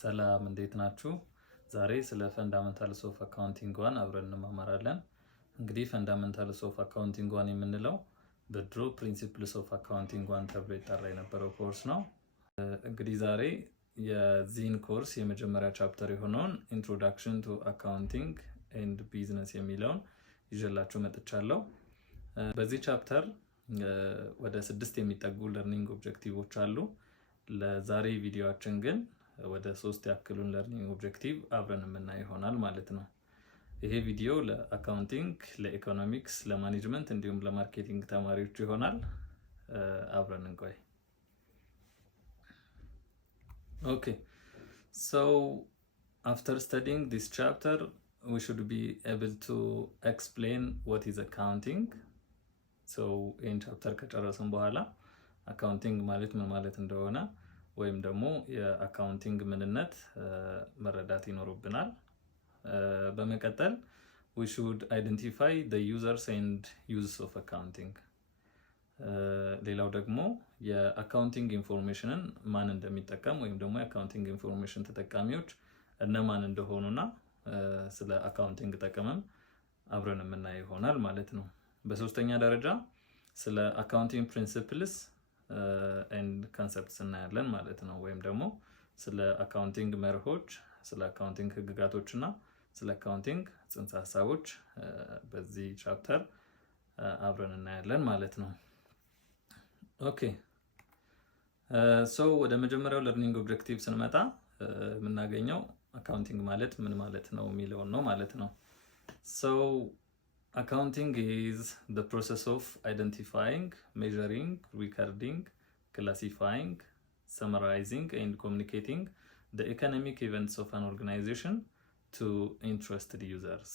ሰላም እንዴት ናችሁ? ዛሬ ስለ ፈንዳመንታልስ ኦፍ አካውንቲንግ ዋን አብረን እንማማራለን። እንግዲህ ፈንዳመንታልስ ኦፍ አካውንቲንግ ዋን የምንለው በድሮ ፕሪንሲፕልስ ኦፍ አካውንቲንግ ዋን ተብሎ ይጠራ የነበረው ኮርስ ነው። እንግዲህ ዛሬ የዚህን ኮርስ የመጀመሪያ ቻፕተር የሆነውን ኢንትሮዳክሽን ቱ አካውንቲንግ ኤንድ ቢዝነስ የሚለውን ይዤላችሁ መጥቻለሁ። በዚህ ቻፕተር ወደ 6 የሚጠጉ ለርኒንግ ኦብጀክቲቮች አሉ። ለዛሬ ቪዲዮአችን ግን ወደ 3 ያክሉን ለርኒንግ ኦብጀክቲቭ አብረን የምናይ ይሆናል ማለት ነው። ይሄ ቪዲዮ ለአካውንቲንግ፣ ለኢኮኖሚክስ፣ ለማኔጅመንት እንዲሁም ለማርኬቲንግ ተማሪዎች ይሆናል። አብረን እንቆይ። Okay, so after studying this chapter, we should be able to explain what is accounting. So in chapter ከጨረስን በኋላ አካውንቲንግ ማለት ምን ማለት እንደሆነ ወይም ደግሞ የአካውንቲንግ ምንነት መረዳት ይኖርብናል። በመቀጠል we should identify the users and uses of accounting. ሌላው ደግሞ የአካውንቲንግ ኢንፎርሜሽንን ማን እንደሚጠቀም ወይም ደግሞ የአካውንቲንግ ኢንፎርሜሽን ተጠቃሚዎች እነማን እንደሆኑና ስለ አካውንቲንግ ጥቅምም አብረን የምናየው ይሆናል ማለት ነው። በሶስተኛ ደረጃ ስለ አካውንቲንግ ፕሪንሲፕልስ ኤንድ ኮንሰፕትስ እናያለን ማለት ነው። ወይም ደግሞ ስለ አካውንቲንግ መርሆች፣ ስለ አካውንቲንግ ህግጋቶችና ስለ አካውንቲንግ ጽንሰ ሐሳቦች በዚህ ቻፕተር አብረን እናያለን ማለት ነው። ኦኬ ሶ ወደ መጀመሪያው ለርኒንግ ኦብጀክቲቭ ስንመጣ የምናገኘው አካውንቲንግ ማለት ምን ማለት ነው የሚለውን ነው ማለት ነው። ሶ accounting is the process of identifying, measuring, recording, classifying, summarizing and communicating the economic events of an organization to interested users.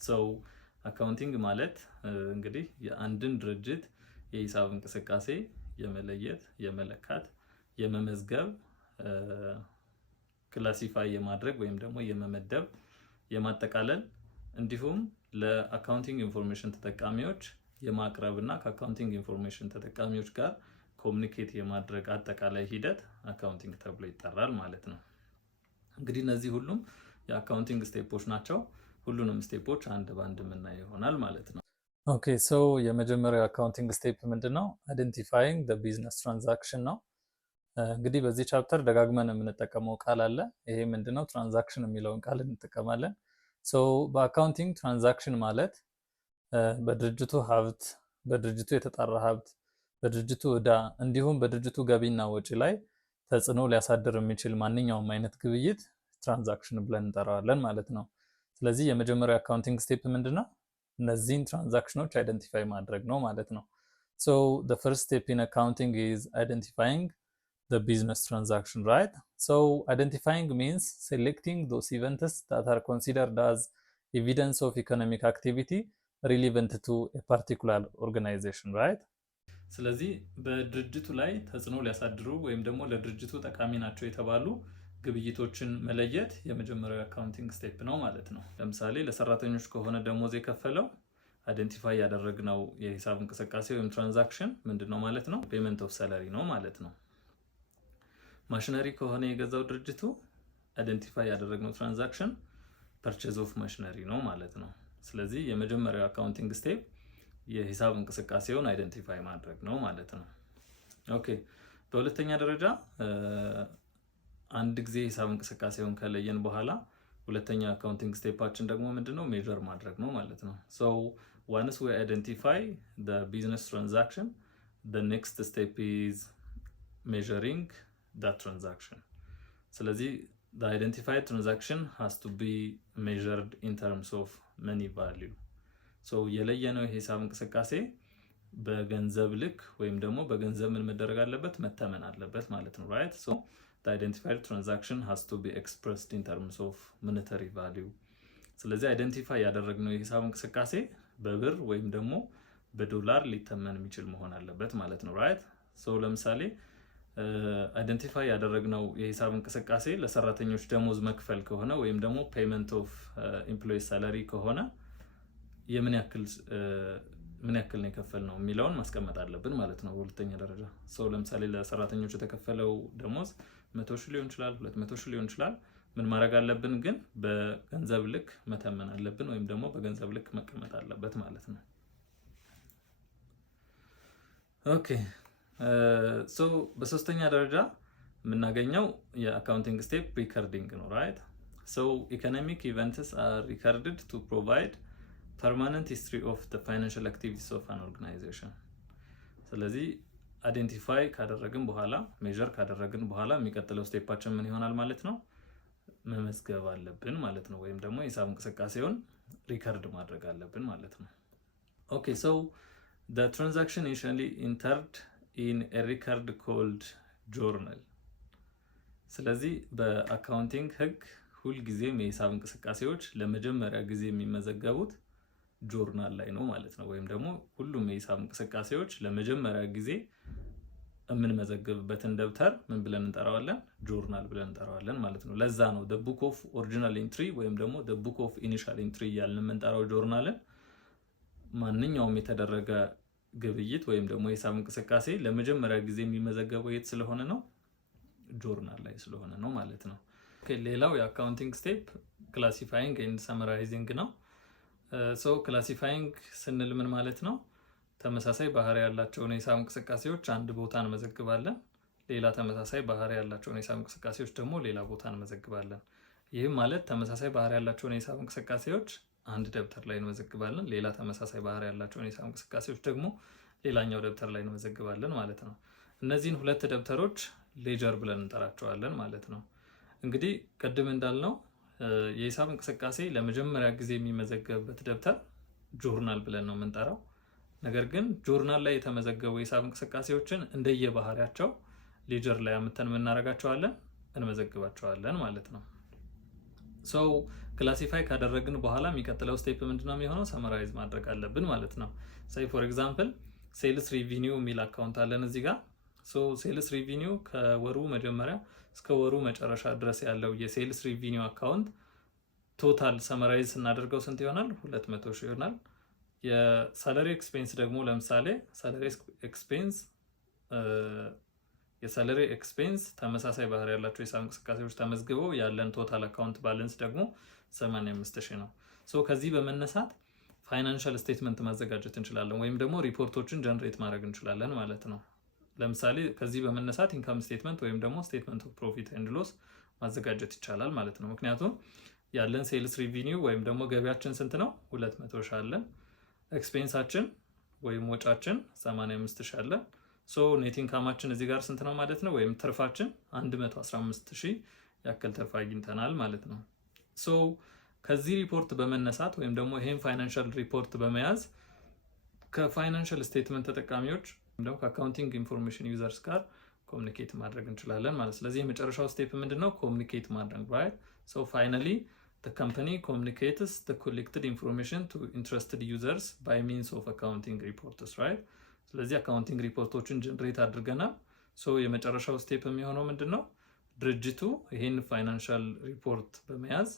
So accounting ማለት እንግዲህ የአንድን ድርጅት የሂሳብ እንቅስቃሴ የመለየት፣ የመለካት፣ የመመዝገብ፣ ክላሲፋይ የማድረግ ወይም ደግሞ የመመደብ፣ የማጠቃለል እንዲሁም ለአካውንቲንግ ኢንፎርሜሽን ተጠቃሚዎች የማቅረብና ከአካውንቲንግ ኢንፎርሜሽን ተጠቃሚዎች ጋር ኮሙኒኬት የማድረግ አጠቃላይ ሂደት አካውንቲንግ ተብሎ ይጠራል ማለት ነው። እንግዲህ እነዚህ ሁሉም የአካውንቲንግ ስቴፖች ናቸው። ሁሉንም ስቴፖች አንድ ባንድ የምናየው ይሆናል ማለት ነው። ኦኬ ሶ የመጀመሪያው አካውንቲንግ ስቴፕ ምንድነው? አይደንቲፋይንግ ዘ ቢዝነስ ትራንዛክሽን ነው። እንግዲህ በዚህ ቻፕተር ደጋግመን የምንጠቀመው ቃል አለ። ይሄ ምንድነው? ትራንዛክሽን የሚለውን ቃል እንጠቀማለን። ሶ በአካውንቲንግ ትራንዛክሽን ማለት በድርጅቱ ሀብት፣ በድርጅቱ የተጣራ ሀብት፣ በድርጅቱ ዕዳ እንዲሁም በድርጅቱ ገቢና ወጪ ላይ ተጽዕኖ ሊያሳድር የሚችል ማንኛውም አይነት ግብይት ትራንዛክሽን ብለን እንጠራዋለን ማለት ነው። ስለዚህ የመጀመሪያው አካውንቲንግ ስቴፕ ምንድነው? እነዚህን ትራንዛክሽኖች አይደንቲፋይ ማድረግ ነው ማለት ነው። ሶ the first step in accounting is identifying the business transaction, right? So identifying means selecting those events that are considered as evidence of economic activity relevant to a particular organization, right? ስለዚህ በድርጅቱ ላይ ተጽዕኖ ሊያሳድሩ ወይም ደግሞ ለድርጅቱ ጠቃሚ ናቸው የተባሉ ግብይቶችን መለየት የመጀመሪያው አካውንቲንግ ስቴፕ ነው ማለት ነው። ለምሳሌ ለሰራተኞች ከሆነ ደሞዝ የከፈለው አይደንቲፋይ ያደረግነው የሂሳብ እንቅስቃሴ ወይም ትራንዛክሽን ምንድነው ማለት ነው? ፔመንት ኦፍ ሳላሪ ነው ማለት ነው። ማሽነሪ ከሆነ የገዛው ድርጅቱ አይደንቲፋይ ያደረግነው ትራንዛክሽን ፐርቼዝ ኦፍ ማሽነሪ ነው ማለት ነው። ስለዚህ የመጀመሪያው አካውንቲንግ ስቴፕ የሂሳብ እንቅስቃሴውን አይደንቲፋይ ማድረግ ነው ማለት ነው። ኦኬ በሁለተኛ ደረጃ አንድ ጊዜ ሂሳብ እንቅስቃሴውን ከለየን በኋላ ሁለተኛው አካውንቲንግ ስቴፓችን ደግሞ ምንድነው? ሜጀር ማድረግ ነው ማለት ነው። ሶ once we identify the business transaction, the next step is measuring that transaction. ስለዚህ the identified transaction has to be measured in terms of money value. so የለየነው የሂሳብ እንቅስቃሴ በገንዘብ ልክ ወይም ደግሞ በገንዘብ ምን መደረግ አለበት? መተመን አለበት ማለት ነው። right? so the identified transaction has to be expressed in terms of monetary value. ስለዚህ አይደንቲፋይ ያደረግነው የሂሳብ እንቅስቃሴ በብር ወይም ደግሞ በዶላር ሊተመን የሚችል መሆን አለበት ማለት ነው። right? so ለምሳሌ አይደንቲፋይ ያደረግነው የሂሳብ እንቅስቃሴ ለሰራተኞች ደሞዝ መክፈል ከሆነ ወይም ደግሞ ፔመንት ኦፍ ኤምፕሎይ ሳላሪ ከሆነ ምን ያክል ነው የከፈልነው የሚለውን ማስቀመጥ አለብን ማለት ነው። በሁለተኛ ደረጃ ለምሳሌ ለሰራተኞች የተከፈለው ደሞዝ 100 ሺህ ሊሆን ይችላል 200 ሺህ ሊሆን ይችላል ምን ማድረግ አለብን ግን በገንዘብ ልክ መተመን አለብን ወይም ደግሞ በገንዘብ ልክ መቀመጥ አለበት ማለት ነው ኦኬ ሶ በሶስተኛ ደረጃ የምናገኘው የአካውንቲንግ ስቴፕ ሪከርዲንግ ነው ራይት ሶ ኢኮኖሚክ ኢቨንትስ አር ሪከርድድ ቱ ፕሮቫይድ permanent history of the financial activities of an organization ስለዚህ አይደንቲፋይ ካደረግን በኋላ ሜዠር ካደረግን በኋላ የሚቀጥለው ስቴፓችን ምን ይሆናል ማለት ነው መመዝገብ አለብን ማለት ነው ወይም ደግሞ ሂሳብ እንቅስቃሴውን ሪከርድ ማድረግ አለብን ማለት ነው ኦኬ ሶ the transaction initially entered in a record called journal ስለዚህ በአካውንቲንግ ህግ ሁሉ ጊዜ የሂሳብ እንቅስቃሴዎች ለመጀመሪያ ጊዜ የሚመዘገቡት ጆርናል ላይ ነው ማለት ነው ወይም ደግሞ ሁሉም የሂሳብ እንቅስቃሴዎች ለመጀመሪያ ጊዜ የምንመዘገብበትን ደብተር ምን ብለን እንጠራዋለን ጆርናል ብለን እንጠራዋለን ማለት ነው ለዛ ነው the book of original entry ወይም ደግሞ the book of initial entry ያልን የምንጠራው ጆርናልን ማንኛውም የተደረገ ግብይት ወይም ደግሞ የሂሳብ እንቅስቃሴ ለመጀመሪያ ጊዜ የሚመዘገበው የት ስለሆነ ነው ጆርናል ላይ ስለሆነ ነው ማለት ነው ኦኬ ሌላው የአካውንቲንግ ስቴፕ ክላሲፋይንግ ኤንድ ሰመራይዚንግ ነው ሶ ክላሲፋይንግ ስንል ምን ማለት ነው ተመሳሳይ ባህሪ ያላቸውን የሂሳብ እንቅስቃሴዎች አንድ ቦታ እንመዘግባለን ሌላ ተመሳሳይ ባህሪ ያላቸውን የሂሳብ እንቅስቃሴዎች ደግሞ ሌላ ቦታ እንመዘግባለን ይህም ማለት ተመሳሳይ ባህሪ ያላቸውን የሂሳብ እንቅስቃሴዎች አንድ ደብተር ላይ እንመዘግባለን ሌላ ተመሳሳይ ባህሪ ያላቸውን የሂሳብ እንቅስቃሴዎች ደግሞ ሌላኛው ደብተር ላይ እንመዘግባለን ማለት ነው እነዚህን ሁለት ደብተሮች ሌጀር ብለን እንጠራቸዋለን ማለት ነው እንግዲህ ቀድም እንዳልነው የሂሳብ እንቅስቃሴ ለመጀመሪያ ጊዜ የሚመዘገብበት ደብተር ጆርናል ብለን ነው የምንጠራው ነገር ግን ጆርናል ላይ የተመዘገቡ የሂሳብ እንቅስቃሴዎችን እንደየባህሪያቸው ሌጀር ላይ አምጥተን እናረጋቸዋለን እንመዘግባቸዋለን ማለት ነው ሶ ክላሲፋይ ካደረግን በኋላ የሚቀጥለው ስቴፕ ምንድነው የሚሆነው ሰመራይዝ ማድረግ አለብን ማለት ነው say for example ሴልስ ሪቪኒው የሚል አካውንት አለን እዚህ ጋር ሶ ሴልስ ሪቪኒው ከወሩ መጀመሪያ እስከ ወሩ መጨረሻ ድረስ ያለው የሴልስ ሪቪኒው አካውንት ቶታል ሰመራይዝ እናደርገው ስንት ይሆናል 200 ሺህ ይሆናል የሳላሪ ኤክስፔንስ ደግሞ ለምሳሌ ሳላሪ ኤክስፔንስ የሳላሪ ኤክስፔንስ ተመሳሳይ ባህሪ ያላቸው የሂሳብ እንቅስቃሴዎች ተመዝግበው ያለን ቶታል አካውንት ባላንስ ደግሞ 85000 ነው ሶ ከዚህ በመነሳት ፋይናንሻል ስቴትመንት ማዘጋጀት እንችላለን ወይም ደግሞ ሪፖርቶችን ጀነሬት ማድረግ እንችላለን ማለት ነው ለምሳሌ ከዚህ በመነሳት ኢንካም ስቴትመንት ወይም ደግሞ ስቴትመንት ኦፍ ፕሮፊት ኤንድ ሎስ ማዘጋጀት ይቻላል ማለት ነው ምክንያቱም ያለን ሴልስ ሪቪኒው ወይም ደግሞ ገቢያችን ስንት ነው 200 ሺህ አለ ኤክስፔንሳችን ወይም ወጫችን 85000 አለ ሶ ኔት ኢንካማችን እዚህ ጋር ስንት ነው ማለት ነው ወይም ትርፋችን 115000 ያክል ትርፍ አግኝተናል ማለት ነው ሶ ከዚህ ሪፖርት በመነሳት ወይም ደግሞ ይሄን ፋይናንሻል ሪፖርት በመያዝ ከፋይናንሻል ስቴትመንት ተጠቃሚዎች ወይም ደግሞ ከአካውንቲንግ ኢንፎርሜሽን ዩዘርስ ጋር ኮሙኒኬት ማድረግ እንችላለን ማለት ስለዚህ የመጨረሻው ስቴፕ ምንድነው ኮሙኒኬት ማድረግ right so finally the company communicates the collected information to interested users by means of accounting reports right ስለዚህ አካውንቲንግ ሪፖርቶችን ጀነሬት አድርገናል ሶ የመጨረሻው ስቴፕ የሚሆነው ምንድነው ድርጅቱ ይሄን ፋይናንሻል ሪፖርት በመያዝ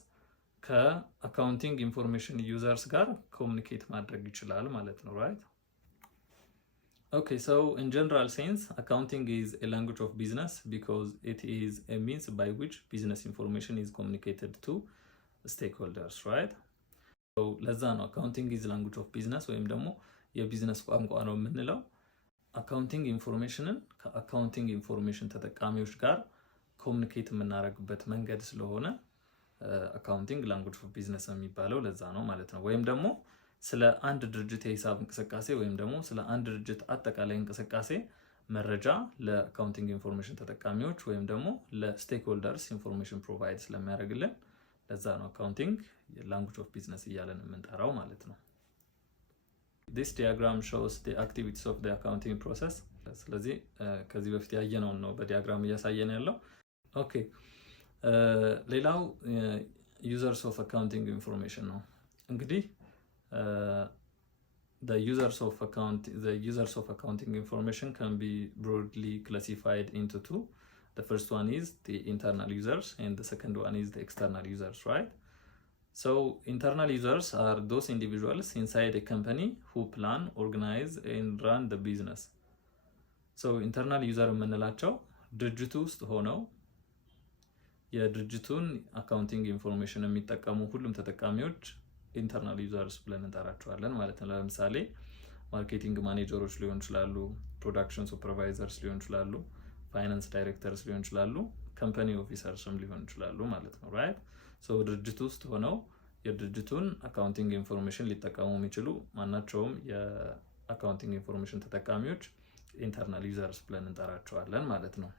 ከአካውንቲንግ ኢንፎርሜሽን ዩዘርስ ጋር ኮሙኒኬት ማድረግ ይችላል ማለት ነው right okay so in general sense accounting is a language of business because it is a means by which business information is communicated to stakeholders right so ለዛ ነው accounting is language of business ወይም ደግሞ የቢዝነስ ቋንቋ ነው የምንለው አካውንቲንግ ኢንፎርሜሽንን ከአካውንቲንግ ኢንፎርሜሽን ተጠቃሚዎች ጋር ኮሙኒኬት የምናደርግበት መንገድ ስለሆነ አካውንቲንግ ላንጉዌጅ ኦፍ ቢዝነስ የሚባለው ለዛ ነው ማለት ነው ወይም ደግሞ ስለ አንድ ድርጅት የሂሳብ እንቅስቃሴ ወይም ደግሞ ስለ አንድ ድርጅት አጠቃላይ እንቅስቃሴ መረጃ ለአካውንቲንግ ኢንፎርሜሽን ተጠቃሚዎች ወይም ደግሞ ለስቴክሆልደርስ ኢንፎርሜሽን ፕሮቫይድ ስለሚያደርግልን ለዛ ነው አካውንቲንግ ላንጉዌጅ ኦፍ ቢዝነስ እያለን የምንጠራው ማለት ነው This diagram shows the activities of the accounting process. ስለዚህ ከዚህ በፊት ያየነው ነው በዲያግራም እያሳየን ያለው ኦኬ ሌላው users of accounting information ነው እንግዲህ the users of accounting information can be broadly classified into two the first one is the internal users and the second one is the external users right so internal users are those individuals inside a company who plan organize and run the business so internal user የምንላቸው ድርጅቱ ውስጥ ሆነው የድርጅቱን አካውንቲንግ ኢንፎርሜሽን የሚጠቀሙ ሁሉም ተጠቃሚዎች ኢንተርናል ዩዘርስ ብለን እንጠራቸዋለን ማለት ነው። ለምሳሌ ማርኬቲንግ ማኔጀሮች ሊሆን ይችላሉ፣ ፕሮዳክሽን ሱፐርቫይዘርስ ሊሆን ይችላሉ፣ ፋይናንስ ዳይሬክተርስ ሊሆን ይችላሉ፣ ካምፓኒ ኦፊሰርስም ሊሆን ይችላሉ ማለት ነው። ራይት ሶ ድርጅቱ ውስጥ ሆነው የድርጅቱን አካውንቲንግ ኢንፎርሜሽን ሊጠቀሙ የሚችሉ ማናቸውም የአካውንቲንግ ኢንፎርሜሽን ተጠቃሚዎች ኢንተርናል ዩዘርስ ብለን እንጠራቸዋለን ማለት ነው።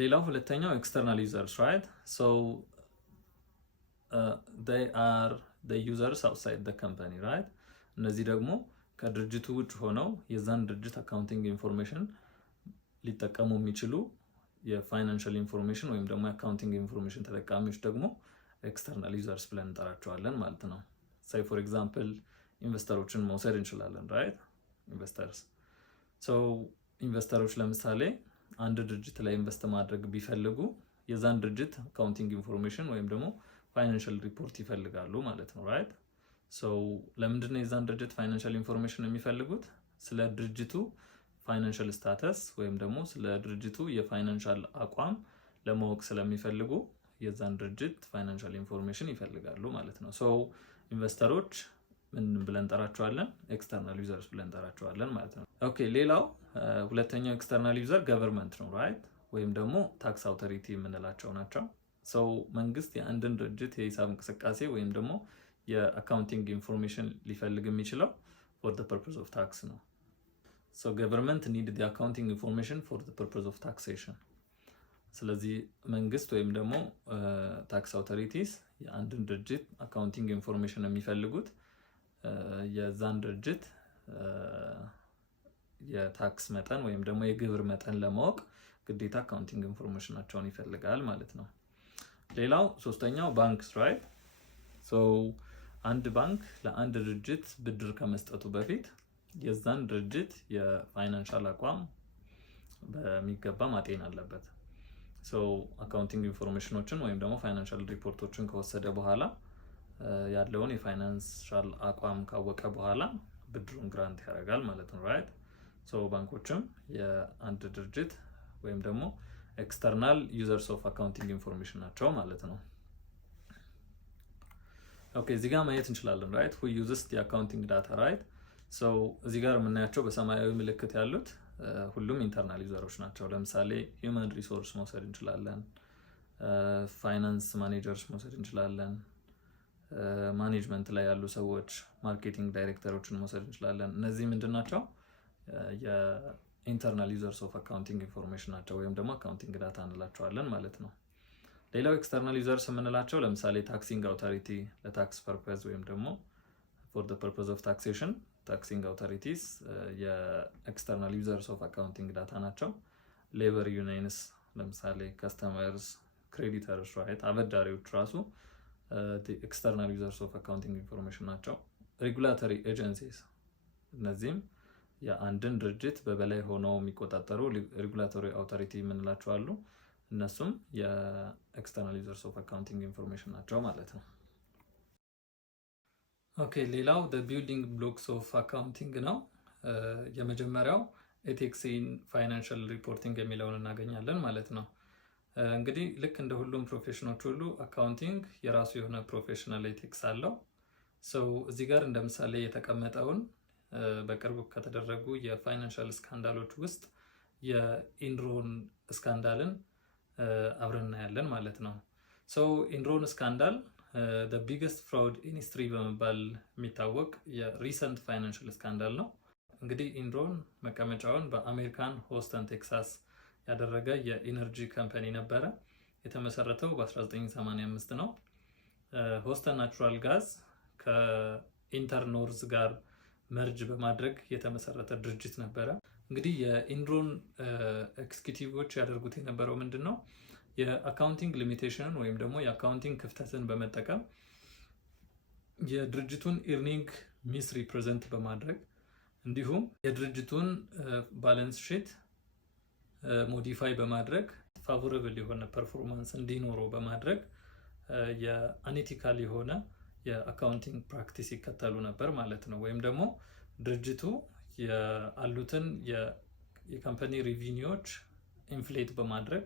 ሌላው ሁለተኛው ኤክስተርናል ዩዘርስ ራይት ሶ they are the users outside the company right እነዚህ ደግሞ ከድርጅቱ ውጭ ሆነው የዛን ድርጅት አካውንቲንግ ኢንፎርሜሽን ሊጠቀሙ የሚችሉ የፋይናንሻል ኢንፎርሜሽን ወይም ደግሞ የአካውንቲንግ ኢንፎርሜሽን ተጠቃሚዎች ደግሞ ኤክስተርናል ዩዘርስ ብለን እንጠራቸዋለን ማለት ነው። say for example ኢንቨስተሮችን መውሰድ እንችላለን right ኢንቨስተርስ so ኢንቨስተሮች ለምሳሌ አንድ ድርጅት ላይ ኢንቨስት ማድረግ ቢፈልጉ የዛን ድርጅት አካውንቲንግ ኢንፎርሜሽን ወይም ደግሞ ፋይናንሻል ሪፖርት ይፈልጋሉ ማለት ነው ራይት ሶ ለምንድን ነው የዛን ድርጅት ፋይናንሻል ኢንፎርሜሽን የሚፈልጉት? ስለ ድርጅቱ ፋይናንሻል ስታተስ ወይም ደግሞ ስለ ድርጅቱ የፋይናንሻል አቋም ለማወቅ ስለሚፈልጉ የዛን ድርጅት ፋይናንሻል ኢንፎርሜሽን ይፈልጋሉ ማለት ነው። ሶ ኢንቨስተሮች ምን ብለን እንጠራቸዋለን? ኤክስተርናል ዩዘርስ ብለን እንጠራቸዋለን ማለት ነው። ኦኬ ሌላው ሁለተኛው ኤክስተርናል ዩዘር ገቨርንመንት ነው ራይት ወይም ደግሞ ታክስ አውቶሪቲ የምንላቸው ናቸው። ሰው መንግስት የአንድን ድርጅት የሂሳብ እንቅስቃሴ ወይም ደግሞ የአካውንቲንግ ኢንፎርሜሽን ሊፈልግ የሚችለው for the purpose of tax ነው። so government need the accounting information for the purpose of taxation ስለዚህ መንግስት ወይም ደግሞ ታክስ አውቶሪቲስ የአንድን ድርጅት አካውንቲንግ ኢንፎርሜሽን የሚፈልጉት የዛን ድርጅት የታክስ መጠን ወይም ደግሞ የግብር መጠን ለማወቅ ግዴታ አካውንቲንግ ኢንፎርሜሽናቸውን ይፈልጋል ማለት ነው። ሌላው ሶስተኛው ባንክስ ራይት ሶ አንድ ባንክ ለአንድ ድርጅት ብድር ከመስጠቱ በፊት የዛን ድርጅት የፋይናንሻል አቋም በሚገባ ማጤን አለበት። ሶ አካውንቲንግ ኢንፎርሜሽኖችን ወይም ደግሞ ፋይናንሻል ሪፖርቶችን ከወሰደ በኋላ ያለውን የፋይናንሻል አቋም ካወቀ በኋላ ብድሩን ግራንት ያደርጋል ማለት ነው ራይት ሶ ባንኮችም የአንድ ድርጅት ወይም ደግሞ ኤክስተርናል ዩዘርስ ኦፍ አካውንቲንግ ኢንፎርሜሽን ናቸው ማለት ነው። ኦኬ እዚህ ጋር ማየት እንችላለን ራይት who uses the accounting data right so እዚህ ጋር የምናያቸው በሰማያዊ ምልክት ያሉት ሁሉም ኢንተርናል ዩዘሮች ናቸው። ለምሳሌ ሂውማን ሪሶርስ መውሰድ እንችላለን፣ ፋይናንስ ማኔጀርስ መውሰድ እንችላለን፣ ማኔጅመንት ላይ ያሉ ሰዎች ማርኬቲንግ ዳይሬክተሮችን መውሰድ እንችላለን። እነዚህ ምንድናቸው? የኢንተርናል ዩዘርስ ኦፍ አካውንቲንግ ኢንፎርሜሽን ናቸው ወይም ደግሞ አካውንቲንግ ዳታ እንላቸዋለን ማለት ነው። ሌላው ኤክስተርናል ዩዘርስ የምንላቸው ለምሳሌ ታክሲንግ አውቶሪቲ ለታክስ ፐርፐዝ ወይም ደግሞ ፎር ዘ ፐርፐዝ ኦፍ ታክሴሽን ታክሲንግ አውቶሪቲስ የኤክስተርናል ዩዘርስ ኦፍ አካውንቲንግ ዳታ ናቸው። ሌበር ዩኒየንስ ለምሳሌ ከስተመርስ፣ ክሬዲተርስ ራይት አበዳሪዎች ራሱ ኤክስተርናል ዩዘርስ ኦፍ አካውንቲንግ ኢንፎርሜሽን ናቸው። ሬጉላተሪ ኤጀንሲስ እነዚህም የአንድን ድርጅት በበላይ ሆነው የሚቆጣጠሩ ሬጉላቶሪ አውቶሪቲ የምንላቸው አሉ። እነሱም የኤክስተርናል ዩዘርስ ኦፍ አካውንቲንግ ኢንፎርሜሽን ናቸው ማለት ነው። ኦኬ ሌላው the building blocks of accounting ነው። የመጀመሪያው ኤቲክስ ኢን ፋይናንሻል ሪፖርቲንግ የሚለውን እናገኛለን ማለት ነው። እንግዲህ ልክ እንደ ሁሉም ፕሮፌሽኖች ሁሉ አካውንቲንግ የራሱ የሆነ ፕሮፌሽናል ኤቲክስ አለው። ሰው እዚህ ጋር እንደ ምሳሌ የተቀመጠውን በቅርቡ ከተደረጉ የፋይናንሻል ስካንዳሎች ውስጥ የኢንሮን ስካንዳልን አብረን እናያለን ማለት ነው። ሶ ኢንሮን ስካንዳል the biggest fraud in history በመባል የሚታወቅ የሪሰንት ፋይናንሻል ስካንዳል ነው። እንግዲህ ኢንሮን መቀመጫውን በአሜሪካን ሆስተን ቴክሳስ ያደረገ የኢነርጂ ካምፓኒ ነበረ። የተመሰረተው በ1985 ነው። ሆስተን ናቹራል ጋዝ ከኢንተርኖርዝ ጋር መርጅ በማድረግ የተመሰረተ ድርጅት ነበረ። እንግዲህ የኢንሮን ኤክስኪዩቲቮች ያደርጉት የነበረው ምንድነው? የአካውንቲንግ ሊሚቴሽንን ወይም ደግሞ የአካውንቲንግ ክፍተትን በመጠቀም የድርጅቱን ኢርኒንግ ሚስ ሪፕሬዘንት በማድረግ እንዲሁም የድርጅቱን ባላንስ ሺት ሞዲፋይ በማድረግ ፋቮራብል የሆነ ፐርፎርማንስ እንዲኖረው በማድረግ የአኔቲካል የሆነ የአካውንቲንግ ፕራክቲስ ይከተሉ ነበር ማለት ነው። ወይም ደግሞ ድርጅቱ ያሉትን የካምፓኒ ሪቪኒዎች ኢንፍሌት በማድረግ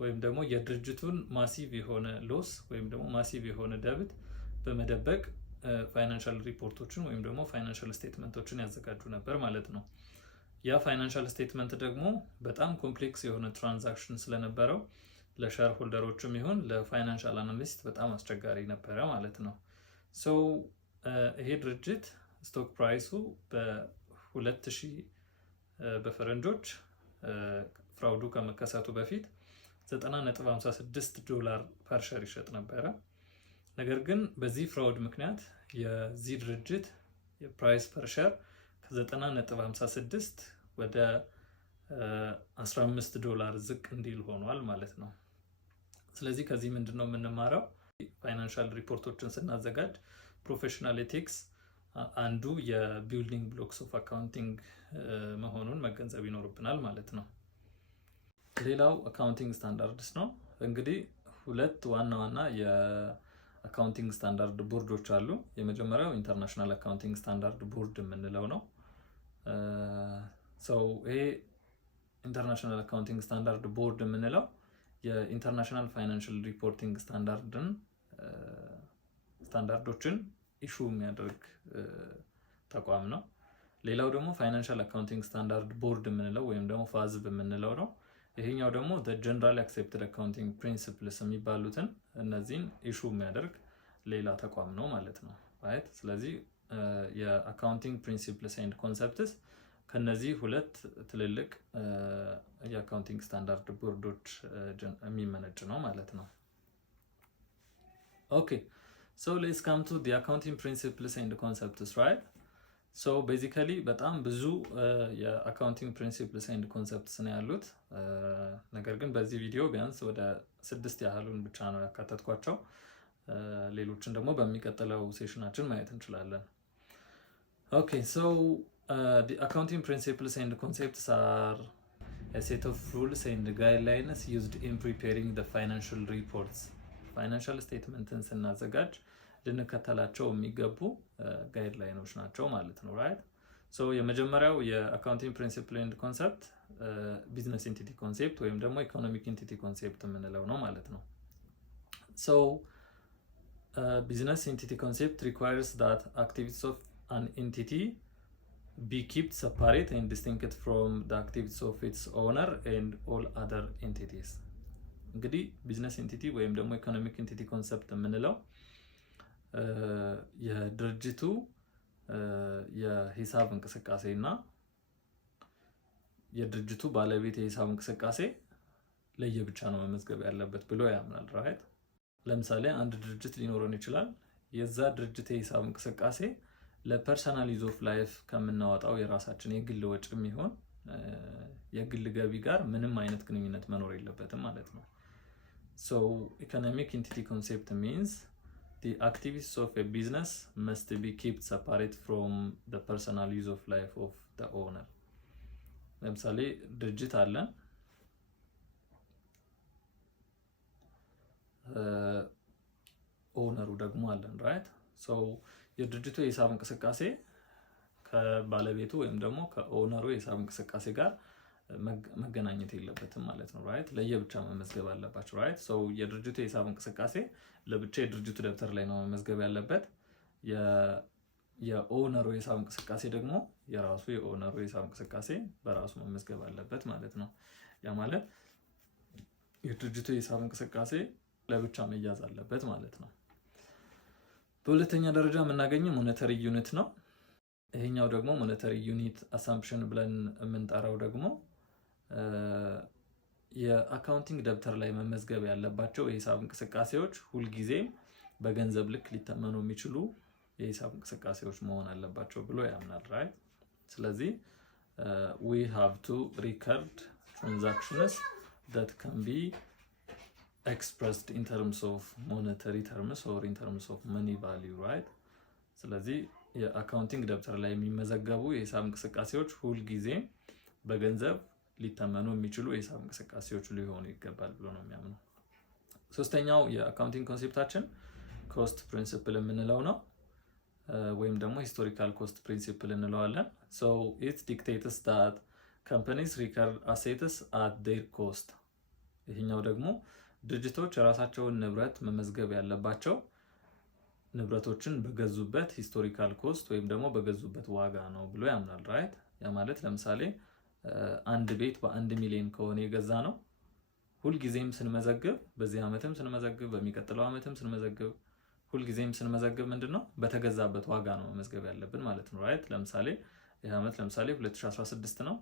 ወይም ደግሞ የድርጅቱን ማሲቭ የሆነ ሎስ ወይም ደግሞ ማሲቭ የሆነ ደብት በመደበቅ ፋይናንሻል ሪፖርቶችን ወይም ደግሞ ፋይናንሻል ስቴትመንቶችን ያዘጋጁ ነበር ማለት ነው። ያ ፋይናንሻል ስቴትመንት ደግሞ በጣም ኮምፕሌክስ የሆነ ትራንዛክሽን ስለነበረው ለሼር ሆልደሮችም ይሁን ለፋይናንሻል አናሊስት በጣም አስቸጋሪ ነበረ ማለት ነው። ሶ ይሄ ድርጅት ስቶክ ፕራይሱ በ2000 በፈረንጆች ፍራውዱ ከመከሰቱ በፊት $90.56 ፐር ሼር ይሸጥ ነበረ። ነገር ግን በዚህ ፍራውድ ምክንያት የዚህ ድርጅት የፕራይስ ፐር ሼር ከ90.56 ወደ $15 ዝቅ እንዲል ሆኗል ማለት ነው። ስለዚህ ከዚህ ምንድነው የምንማረው? ፋይናንሻል ሪፖርቶችን ስናዘጋጅ ፕሮፌሽናል ኤቲክስ አንዱ የቢልዲንግ ብሎክስ ኦፍ አካውንቲንግ መሆኑን መገንዘብ ይኖርብናል ማለት ነው። ሌላው አካውንቲንግ ስታንዳርድስ ነው። እንግዲህ ሁለት ዋና ዋና የአካውንቲንግ ስታንዳርድ ቦርዶች አሉ። የመጀመሪያው ኢንተርናሽናል አካውንቲንግ ስታንዳርድ ቦርድ የምንለው ነው። ይሄ ኢንተርናሽናል አካውንቲንግ ስታንዳርድ ቦርድ የምንለው የኢንተርናሽናል ፋይናንሻል ሪፖርቲንግ ስታንዳርዶችን ኢሹ የሚያደርግ ተቋም ነው። ሌላው ደግሞ ፋይናንሻል አካውንቲንግ ስታንዳርድ ቦርድ የምንለው ወይም ደግሞ ፋዝብ የምንለው ነው። ይሄኛው ደግሞ ጀነራል አክሴፕትድ አካውንቲንግ ፕሪንሲፕልስ የሚባሉትን እነዚህን ኢሹ የሚያደርግ ሌላ ተቋም ነው ማለት ነው። ራይት። ስለዚህ የአካውንቲንግ ፕሪንሲፕልስ ኤንድ ኮንሰፕትስ ከነዚህ ሁለት ትልልቅ የአካውንቲንግ ስታንዳርድ ቦርዶች የሚመነጭ ነው ማለት ነው። ኦኬ ሶ ሌትስ ካም ቱ ዲ አካውንቲንግ ፕሪንሲፕልስ ኤንድ ኮንሰፕትስ ራይት። ሶ ቤዚካሊ በጣም ብዙ የአካውንቲንግ ፕሪንሲፕልስ ኤንድ ኮንሰፕትስ ነው ያሉት። ነገር ግን በዚህ ቪዲዮ ቢያንስ ወደ 6 ያህሉን ብቻ ነው ያካተትኳቸው። ሌሎችን ደግሞ በሚቀጥለው ሴሽናችን ማየት እንችላለን። ኦኬ ሶ the accounting principles and concepts are a set of rules and guidelines used in preparing the financial reports. Financial statements ስናዘጋጅ ልንከተላቸው የሚገቡ ጋይድላይኖች ናቸው ማለት ነው። ራይት። ሶ የመጀመሪያው የአካውንቲንግ ፕሪንሲፕል ኤንድ ኮንሰፕት ቢዝነስ ኢንቲቲ ኮንሴፕት ወይም ደግሞ ኢኮኖሚክ ኢንቲቲ ኮንሴፕት የምንለው ነው ማለት ነው። ሶ ቢዝነስ ኢንቲቲ ኮንሴፕት requires that activities of an entity be kept separate and distinct from the activities of its owner and all other entities. እንግዲህ ቢዝነስ ኢንቲቲ ወይም ደግሞ ኢኮኖሚክ ኢንቲቲ ኮንሰፕት የምንለው የድርጅቱ የሂሳብ እንቅስቃሴ እና የድርጅቱ ባለቤት የሂሳብ እንቅስቃሴ ለየብቻ ነው መመዝገብ ያለበት ብሎ ያምናል። ራይት። ለምሳሌ አንድ ድርጅት ሊኖረን ይችላል። የዛ ድርጅት የሂሳብ እንቅስቃሴ ለፐርሰናል ዩዝ ኦፍ ላይፍ ከምናወጣው የራሳችን የግል ወጪ የሚሆን የግል ገቢ ጋር ምንም አይነት ግንኙነት መኖር የለበትም ማለት ነው። ሶ ኢኮኖሚክ ኢንቲቲ ኮንሴፕት ሚንስ the activities of a business must be kept separate from the personal use of life of the owner. ለምሳሌ ድርጅት አለን። ኦነሩ ደግሞ አለን። ራይት። ሶ የድርጅቱ የሂሳብ እንቅስቃሴ ከባለቤቱ ወይም ደግሞ ከኦነሩ የሂሳብ እንቅስቃሴ ጋር መገናኘት የለበትም ማለት ነው። ራይት። ለየብቻ መመዝገብ አለባቸው። ራይት። ሶ የድርጅቱ የሂሳብ እንቅስቃሴ ለብቻ የድርጅቱ ደብተር ላይ ነው መመዝገብ ያለበት። የኦነሩ የሂሳብ እንቅስቃሴ ደግሞ የራሱ የኦነሩ የሂሳብ እንቅስቃሴ በራሱ መመዝገብ አለበት ማለት ነው። ያ ማለት የድርጅቱ የሂሳብ እንቅስቃሴ ለብቻ መያዝ አለበት ማለት ነው። በሁለተኛ ደረጃ የምናገኘው ሞኔተሪ ዩኒት ነው። ይሄኛው ደግሞ ሞኔተሪ ዩኒት አሳምፕሽን ብለን የምንጠራው ደግሞ የአካውንቲንግ ደብተር ላይ መመዝገብ ያለባቸው የሂሳብ እንቅስቃሴዎች ሁልጊዜም በገንዘብ ልክ ሊተመኑ የሚችሉ የሂሳብ እንቅስቃሴዎች መሆን አለባቸው ብሎ ያምናል። ራይት። ስለዚህ we have to record transactions that can be expressed in terms of monetary terms or in terms of money value. right. ስለዚህ የአካውንቲንግ ደብተር ላይ የሚመዘገቡ የሂሳብ እንቅስቃሴዎች ሁልጊዜም በገንዘብ ሊተመኑ የሚችሉ የሂሳብ እንቅስቃሴዎች ሊሆኑ ይገባል ብሎ ነው የሚያምነው። ሶስተኛው የአካውንቲንግ ኮንሴፕታችን ኮስት ፕሪንሲፕል የምንለው ነው፣ ወይም ደግሞ ሂስቶሪካል ኮስት ፕሪንሲፕል እንለዋለን። so it dictates that companies record assets at their cost. ይሄኛው ደግሞ ድርጅቶች የራሳቸውን ንብረት መመዝገብ ያለባቸው ንብረቶችን በገዙበት ሂስቶሪካል ኮስት ወይም ደግሞ በገዙበት ዋጋ ነው ብሎ ያምናል። ራይት ያ ማለት ለምሳሌ አንድ ቤት በ1 ሚሊዮን ከሆነ የገዛ ነው ሁልጊዜም ስንመዘግብ በዚህ ዓመትም ስንመዘግብ በሚቀጥለው ዓመትም ስንመዘግብ ሁልጊዜም ስንመዘግብ ምንድነው በተገዛበት ዋጋ ነው መመዝገብ ያለብን ማለት ነው። ራይት ለምሳሌ ይሄ ዓመት ለምሳሌ 2016 ነው።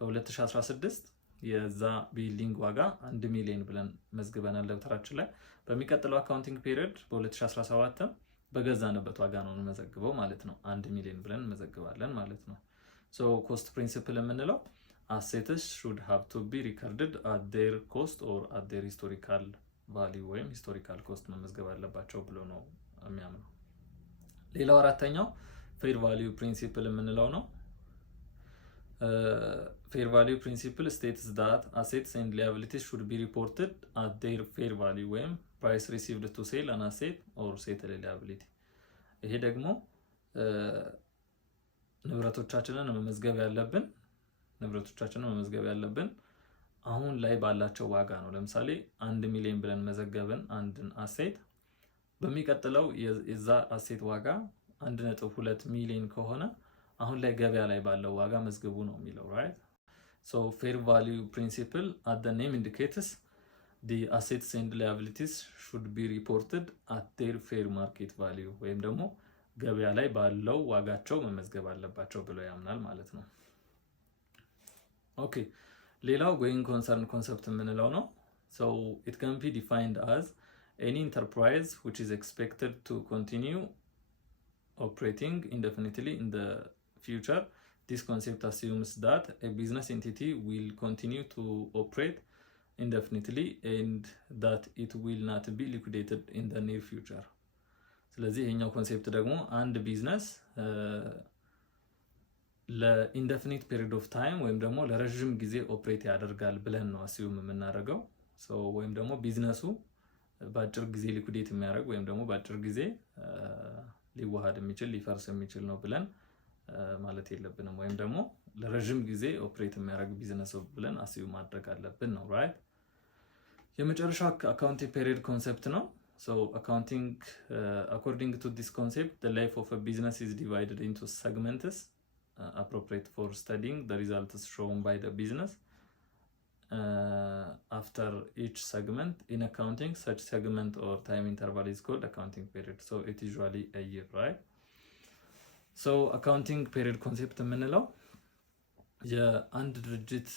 በ2016 የዛ ቢልዲንግ ዋጋ 1 ሚሊዮን ብለን መዝግበናል ደብተራችን ላይ። በሚቀጥለው አካውንቲንግ ፒሪየድ በ2017 በገዛንበት ዋጋ ነው እንመዘግበው ማለት ነው። 1 ሚሊዮን ብለን እንመዘግባለን ማለት ነው። ሶ ኮስት ፕሪንሲፕል የምንለው assets should have to be recorded at their cost or at their historical value ወይም historical cost መመዝገብ አለባቸው ብሎ ነው የሚያምነው። ሌላው አራተኛው fair value principle የምንለው ነው። fair value principle states that assets and liabilities should be reported at their fair value ወይም price received to sell an asset or settle a liability። ይሄ ደግሞ ንብረቶቻችንን መመዝገብ ያለብን አሁን ላይ ባላቸው ዋጋ ነው። ለምሳሌ 1 ሚሊዮን ብለን መዘገብን አንድን አሴት በሚቀጥለው የዛ አሴት ዋጋ 1.2 ሚሊዮን ከሆነ አሁን ላይ ገበያ ላይ ባለው ዋጋ መዝገቡ ነው የሚለው right። so fair value principle at the name indicates the assets and liabilities should be reported at their fair market value ወይም ደግሞ ገበያ ላይ ባለው ዋጋቸው መመዝገብ አለባቸው ብሎ ያምናል ማለት ነው። ኦኬ ሌላው going concern concept የምንለው ነው። so it can be defined as any enterprise which is expected to continue operating indefinitely in the future. This concept assumes that a business entity will continue to operate indefinitely and that it will not be liquidated in the near future. ስለዚህ ይሄኛው ኮንሴፕት ደግሞ አንድ ቢዝነስ ለኢንዴፊኒት ፔሪድ ኦፍ ታይም ወይም ደግሞ ለረጅም ጊዜ ኦፕሬት ያደርጋል ብለን ነው አስዩም የምናደርገው። ወይም ደግሞ ቢዝነሱ በአጭር ጊዜ ሊኩዴት የሚያደርግ ወይም ደግሞ በአጭር ጊዜ ሊዋሃድ የሚችል ሊፈርስ የሚችል ነው ብለን ማለት የለብንም። ወይም ደግሞ ለረጅም ጊዜ ኦፕሬት የሚያደርግ ቢዝነስ ብለን አስዩም ማድረግ አለብን ነው ራይት። የመጨረሻው አካውንቲንግ ፔሪድ ኮንሰፕት ነው። So accounting according to this concept the life of a business is divided into segments appropriate for studying the results shown by the business. After each segment in accounting such segment or time interval is called accounting period. So it is usually a year, right? So accounting period concept የምንለው የአንድ ድርጅት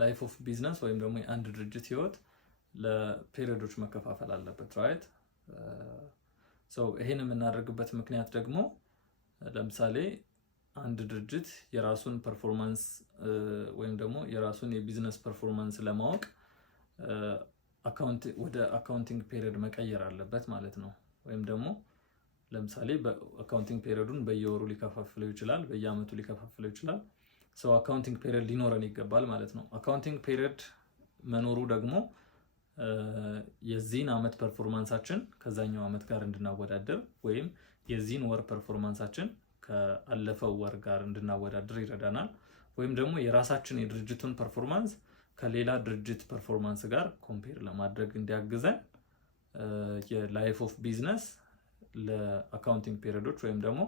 ላይፍ ኦፍ ቢዝነስ ወይም ደግሞ የአንድ ድርጅት ህይወት ለፔሪዮዶች መከፋፈል አለበት ራይት። ይሄን የምናደርግበት ምክንያት ደግሞ ለምሳሌ አንድ ድርጅት የራሱን ፐርፎርማንስ ወይም ደግሞ የራሱን የቢዝነስ ፐርፎርማንስ ለማወቅ ወደ አካውንቲንግ ፔሪዮድ መቀየር አለበት ማለት ነው። ወይም ደግሞ ለምሳሌ በአካውንቲንግ ፔሪዮዱን በየወሩ ሊከፋፍለው ይችላል፣ በየአመቱ ሊከፋፍለው ይችላል። አካውንቲንግ ፔሪዮድ ሊኖረን ይገባል ማለት ነው። አካውንቲንግ ፔሪዮድ መኖሩ ደግሞ የዚህን አመት ፐርፎርማንሳችን ከዛኛው አመት ጋር እንድናወዳደር ወይም የዚህን ወር ፐርፎርማንሳችን ከአለፈው ወር ጋር እንድናወዳደር ይረዳናል። ወይም ደግሞ የራሳችን የድርጅቱን ፐርፎርማንስ ከሌላ ድርጅት ፐርፎርማንስ ጋር ኮምፔር ለማድረግ እንዲያግዘን የላይፍ ኦፍ ቢዝነስ ለአካውንቲንግ ፔሪዮዶች ወይም ደግሞ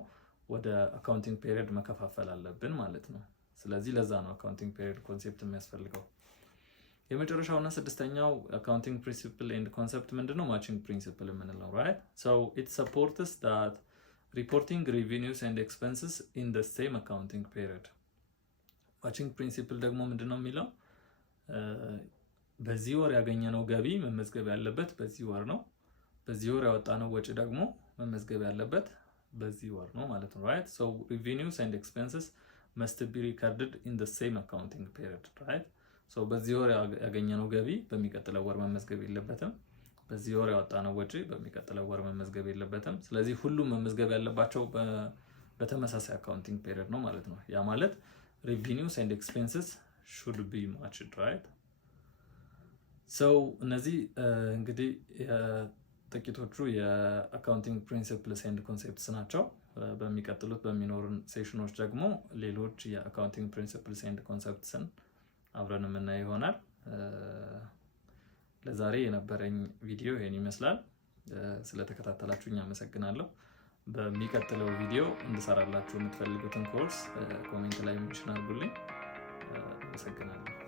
ወደ አካውንቲንግ ፔሪዮድ መከፋፈል አለብን ማለት ነው። ስለዚህ ለዛ ነው አካውንቲንግ ፔሪዮድ ኮንሴፕት የሚያስፈልገው። የመጨረሻውና ስድስተኛው አካውንቲንግ ፕሪንሲፕል ኤንድ ኮንሰፕት ምንድነው? ማቺንግ ፕሪንሲፕል የምንለው ራይት። it supports that reporting revenues and expenses in the same accounting period. ማቺንግ ፕሪንሲፕል ደግሞ ምንድነው የሚለው በዚህ ወር ያገኘነው ገቢ መመዝገብ ያለበት በዚህ ወር ነው፣ በዚህ ወር ያወጣነው ወጪ ደግሞ መመዝገብ ያለበት በዚህ ወር ነው ማለት ነው ራይት። revenues and expenses must be recorded in the same accounting period, right? በዚህ ወር ያገኘነው ገቢ በሚቀጥለው ወር መመዝገብ የለበትም፣ በዚህ ወር ያወጣነው ወጪ በሚቀጥለው ወር መመዝገብ የለበትም። ስለዚህ ሁሉም መመዝገብ ያለባቸው በተመሳሳይ አካውንቲንግ ፔሪዮድ ነው ማለት ነው። ያ ማለት revenues and expenses should be matched, right? እነዚህ እንግዲህ ጥቂቶቹ የአካውንቲንግ ፕሪንሲፕልስ ኤንድ ኮንሴፕትስ ናቸው። በሚቀጥሉት በሚኖሩን ሴሽኖች ደግሞ ሌሎች የአካውንቲንግ ፕሪንሲፕልስ ኤንድ ኮንሴፕትስን አብረን የምናየው ይሆናል። ለዛሬ የነበረኝ ቪዲዮ ይሄን ይመስላል። ስለተከታተላችሁኝ አመሰግናለሁ። በሚቀጥለው ቪዲዮ እንድሰራላችሁ የምትፈልጉትን ኮርስ ኮሜንት ላይ ሜንሽን አድርጉልኝ። አመሰግናለሁ።